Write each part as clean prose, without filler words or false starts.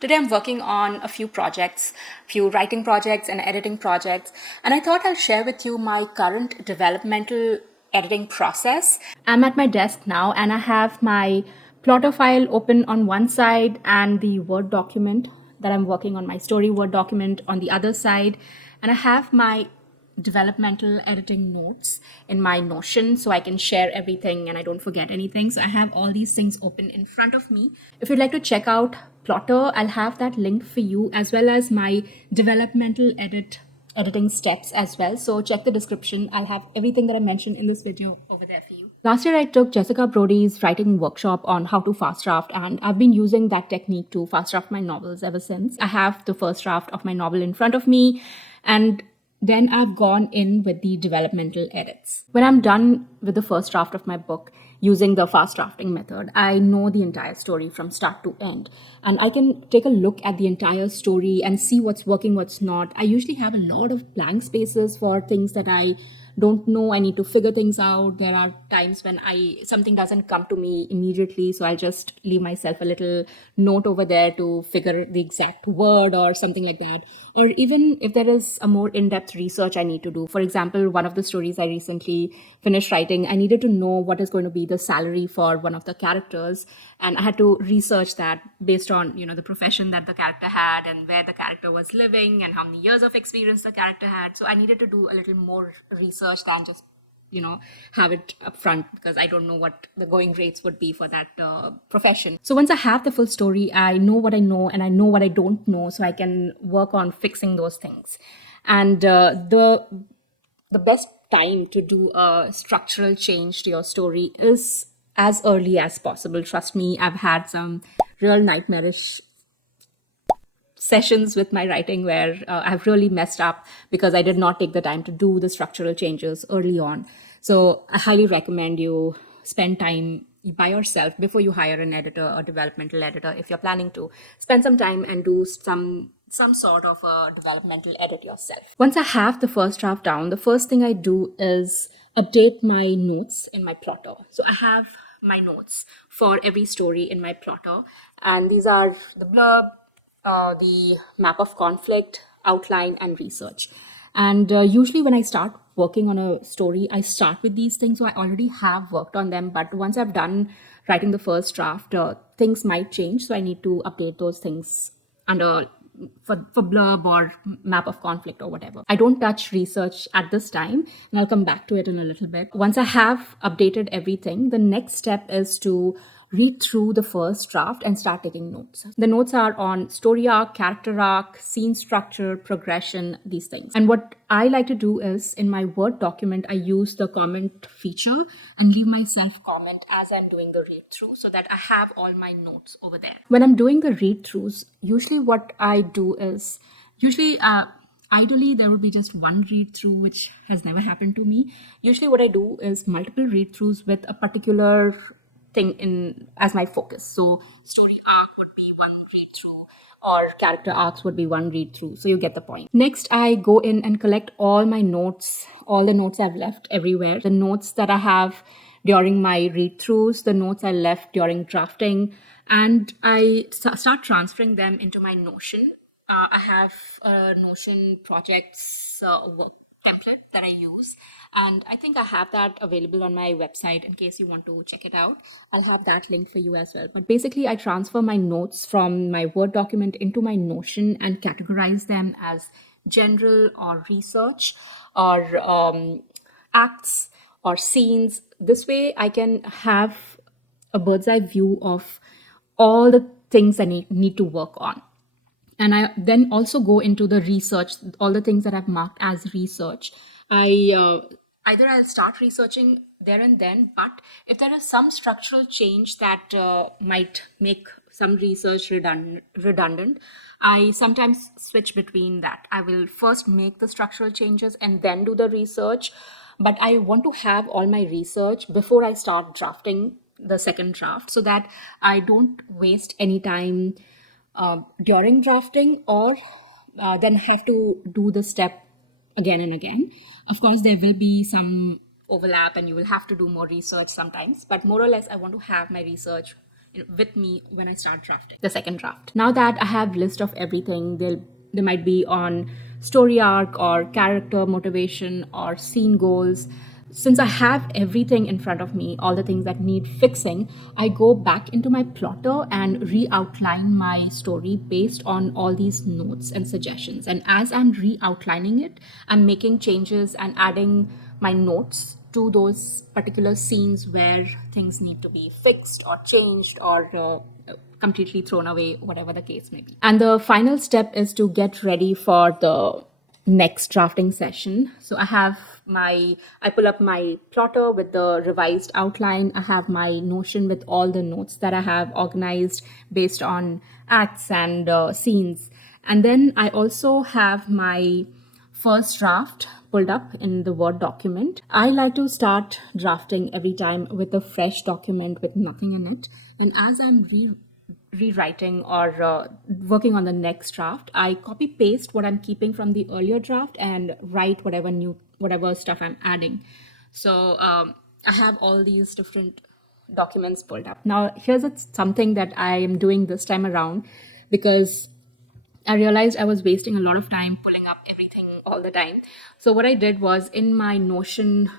Today I'm working on a few projects, few writing projects and editing projects, and I thought I'll share with you my current developmental editing process. I'm at my desk now and I have my Plottr file open on one side and the Word document that I'm working on, my story Word document on the other side, and I have my developmental editing notes in my Notion so I can share everything and I don't forget anything. So I have all these things open in front of me. If you'd like to check out Plottr, I'll have that linked for you as well as my developmental editing steps as well. So check the description. I'll have everything that I mentioned in this video over there for you. Last year, I took Jessica Brody's writing workshop on how to fast draft, and I've been using that technique to fast draft my novels ever since. I have the first draft of my novel in front of me, and then I've gone in with the developmental edits. When I'm done with the first draft of my book using the fast drafting method, I know the entire story from start to end. And I can take a look at the entire story and see what's working, what's not. I usually have a lot of blank spaces for things that I don't know. I need to figure things out. There are times when something doesn't come to me immediately, so I'll just leave myself a little note over there to figure the exact word or something like that. Or even if there is a more in-depth research I need to do. For example, one of the stories I recently finished writing, I needed to know what is going to be the salary for one of the characters, and I had to research that based on the profession that the character had and where the character was living and how many years of experience the character had. So I needed to do a little more research than just have it up front, because I don't know what the going rates would be for that profession. So once I have the full story, I know what I know and I know what I don't know, so I can work on fixing those things. And the best time to do a structural change to your story is as early as possible. Trust me, I've had some real nightmarish sessions with my writing where I've really messed up because I did not take the time to do the structural changes early on. So I highly recommend you spend time by yourself before you hire an editor or developmental editor. If you're planning to spend some time and do some sort of a developmental edit yourself. Once I have the first draft down, the first thing I do is update my notes in my Plottr. So I have my notes for every story in my Plottr, and these are the blurb, the map of conflict, outline, and research. And usually when I start working on a story, I start with these things. So I already have worked on them. But once I've done writing the first draft, things might change. So I need to update those things under for blurb or map of conflict or whatever. I don't touch research at this time, and I'll come back to it in a little bit. Once I have updated everything, the next step is to read through the first draft and start taking notes. The notes are on story arc, character arc, scene structure, progression, these things. And what I like to do is in my Word document, I use the comment feature and leave myself comment as I'm doing the read through so that I have all my notes over there. When I'm doing the read throughs, usually what I do is ideally, there will be just one read through, which has never happened to me. Usually what I do is multiple read throughs with a particular thing in as my focus. So story arc would be one read through, or character arcs would be one read through. So you get the point. Next, I go in and collect all my notes, all the notes I've left everywhere, the notes that I have during my read throughs, the notes I left during drafting, and I start transferring them into my Notion. I have a Notion projects template that I use, and I think I have that available on my website in case you want to check it out. I'll have that linked for you as well. But basically, I transfer my notes from my Word document into my Notion and categorize them as general or research or acts or scenes. This way, I can have a bird's eye view of all the things I need to work on. And I then also go into the research, all the things that I've marked as research. Either I'll start researching there and then, but if there is some structural change that might make some research redundant, I sometimes switch between that. I will first make the structural changes and then do the research, but I want to have all my research before I start drafting the second draft so that I don't waste any time during drafting or then have to do the step again and again. Of course, there will be some overlap and you will have to do more research sometimes, but more or less, I want to have my research with me when I start drafting the second draft. Now that I have list of everything, they might be on story arc or character motivation or scene goals. Since I have everything in front of me, all the things that need fixing, I go back into my plotter and re-outline my story based on all these notes and suggestions. And as I'm re-outlining it, I'm making changes and adding my notes to those particular scenes where things need to be fixed or changed or completely thrown away, whatever the case may be. And the final step is to get ready for the next drafting session. So I pull up my plotter with the revised outline. I have my Notion with all the notes that I have organized based on acts and scenes. And then I also have my first draft pulled up in the Word document. I like to start drafting every time with a fresh document with nothing in it. And as I'm rewriting or working on the next draft, I copy paste what I'm keeping from the earlier draft and write whatever stuff I'm adding. So I have all these different documents pulled up. Now, here's something that I am doing this time around, because I realized I was wasting a lot of time pulling up everything all the time. So what I did was, in my Notion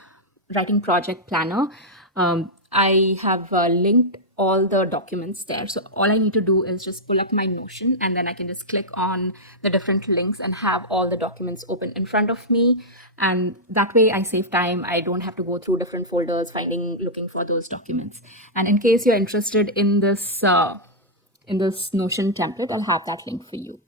writing project planner, I have linked all the documents there. So all I need to do is just pull up my Notion, and then I can just click on the different links and have all the documents open in front of me. And that way I save time. I don't have to go through different folders looking for those documents. And in case you're interested in this Notion template, I'll have that link for you.